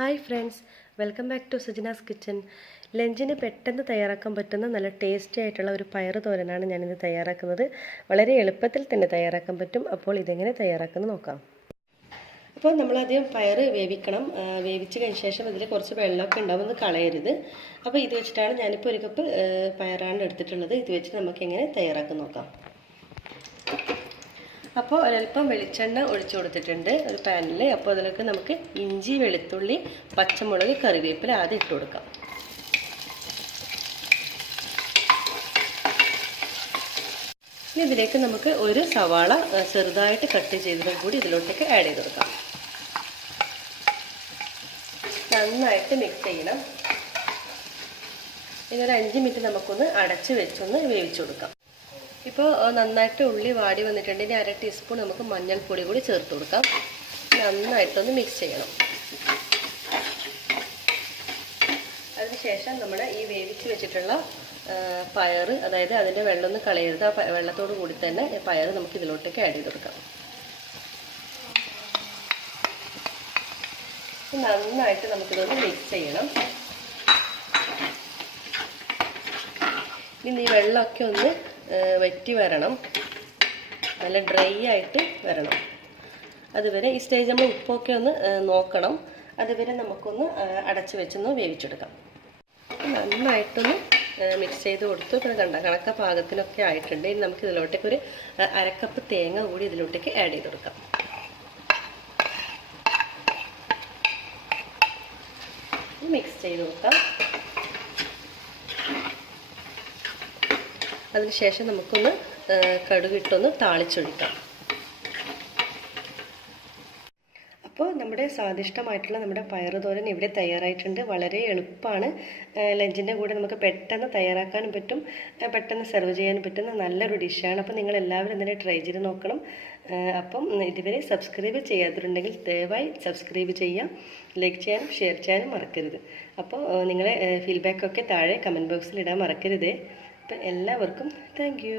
Hi friends, welcome back to Sujana's kitchen. ലഞ്ചിന് പെട്ടെന്ന് തയ്യാറാക്കാൻ പറ്റുന്ന നല്ല ടേസ്റ്റി ആയിട്ടുള്ള ഒരു പയർ തോരനാണ് ഞാനിന്ന് തയ്യാറാക്കുന്നത്. വളരെ എളുപ്പത്തിൽ തന്നെ തയ്യാറാക്കാൻ പറ്റും. അപ്പോൾ ഇതെങ്ങനെ തയ്യാറാക്കുന്നത് നോക്കാം. അപ്പോൾ നമ്മളാദ്യം പയർ വേവിക്കണം. വേവിച്ച് കഴിഞ്ഞ ശേഷം ഇതിൽ കുറച്ച് വെള്ളമൊക്കെ ഉണ്ടാവും, അത് കളയരുത്. അപ്പോൾ ഇത് വെച്ചിട്ടാണ് ഞാനിപ്പോൾ ഒരു കപ്പ് പയറാണ് എടുത്തിട്ടുള്ളത്. ഇത് വെച്ചിട്ട് നമുക്ക് എങ്ങനെ തയ്യാറാക്കാൻ നോക്കാം. അപ്പോൾ ഒരല്പം വെളിച്ചെണ്ണ ഒഴിച്ചു കൊടുത്തിട്ടുണ്ട് ഒരു പാനിൽ. അപ്പോൾ അതിലേക്ക് നമുക്ക് ഇഞ്ചി, വെളുത്തുള്ളി, പച്ചമുളക്, കറിവേപ്പില ആദ്യം ഇട്ട് കൊടുക്കാം. ഇനി ഇതിലേക്ക് നമുക്ക് ഒരു സവാള ചെറുതായിട്ട് കട്ട് ചെയ്തതും കൂടി ഇതിലോട്ടേക്ക് ആഡ് ചെയ്ത് കൊടുക്കാം. നന്നായിട്ട് മിക്സ് ചെയ്യണം. ഇതൊരു 5 മിനിറ്റ് നമുക്കൊന്ന് അടച്ച് വെച്ചൊന്ന് വേവിച്ചു കൊടുക്കാം. ഇപ്പോൾ നന്നായിട്ട് ഉള്ളി വാടി വന്നിട്ടുണ്ട്. ഇനി 1/2 ടീസ്പൂൺ നമുക്ക് മഞ്ഞൾപ്പൊടി കൂടി ചേർത്ത് കൊടുക്കാം. നന്നായിട്ടൊന്ന് മിക്സ് ചെയ്യണം. അതിനുശേഷം നമ്മൾ ഈ വേവിച്ച് വെച്ചിട്ടുള്ള പയർ, അതായത് അതിൻ്റെ വെള്ളം ഒന്ന് കളയരുത്, ആ വെള്ളത്തോട് കൂടി തന്നെ പയർ നമുക്ക് ഇതിലോട്ടേക്ക് ആഡ് ചെയ്ത് കൊടുക്കാം. നന്നായിട്ട് നമുക്കിതൊന്ന് മിക്സ് ചെയ്യണം. ഇനി ഈ വെള്ളമൊക്കെ ഒന്ന് വറ്റി വരണം, നല്ല ഡ്രൈ ആയിട്ട് വരണം. അതുവരെ ഈ സ്റ്റേജ് നമ്മൾ ഉപ്പൊക്കെ ഒന്ന് നോക്കണം. അതുവരെ നമുക്കൊന്ന് അടച്ച് വെച്ചൊന്ന് വേവിച്ചെടുക്കാം. നന്നായിട്ടൊന്ന് മിക്സ് ചെയ്ത് കൊടുത്തു. ഇപ്പോൾ കണക്ക പാകത്തിനൊക്കെ ആയിട്ടുണ്ട്. ഇനി നമുക്ക് ഇതിലോട്ടേക്ക് ഒരു 1/2 കപ്പ് തേങ്ങ കൂടി ഇതിലോട്ടേക്ക് ആഡ് ചെയ്ത് കൊടുക്കാം. മിക്സ് ചെയ്ത് കൊടുക്കാം. അതിനുശേഷം നമുക്കൊന്ന് കടുകിട്ടൊന്ന് താളിച്ചൊഴിക്കാം. അപ്പോൾ നമ്മുടെ സ്വാദിഷ്ടമായിട്ടുള്ള നമ്മുടെ പയർ തോരൻ ഇവിടെ തയ്യാറായിട്ടുണ്ട്. വളരെ എളുപ്പമാണ്. ലഞ്ചിൻ്റെ കൂടെ നമുക്ക് പെട്ടെന്ന് തയ്യാറാക്കാനും പറ്റും, പെട്ടെന്ന് സെർവ് ചെയ്യാനും പറ്റുന്ന നല്ലൊരു ഡിഷാണ്. അപ്പോൾ നിങ്ങളെല്ലാവരും ഇതിനെ ട്രൈ ചെയ്ത് നോക്കണം. അപ്പം ഇതുവരെ സബ്സ്ക്രൈബ് ചെയ്യാത്തവരുണ്ടെങ്കിൽ ദയവായി സബ്സ്ക്രൈബ് ചെയ്യാം. ലൈക്ക് ചെയ്യാനും ഷെയർ ചെയ്യാനും മറക്കരുത്. അപ്പോൾ നിങ്ങളെ ഫീഡ്ബാക്കൊക്കെ താഴെ കമൻറ്റ് ബോക്സിൽ ഇടാൻ മറക്കരുതേ. അപ്പം എല്ലാവർക്കും താങ്ക് യു.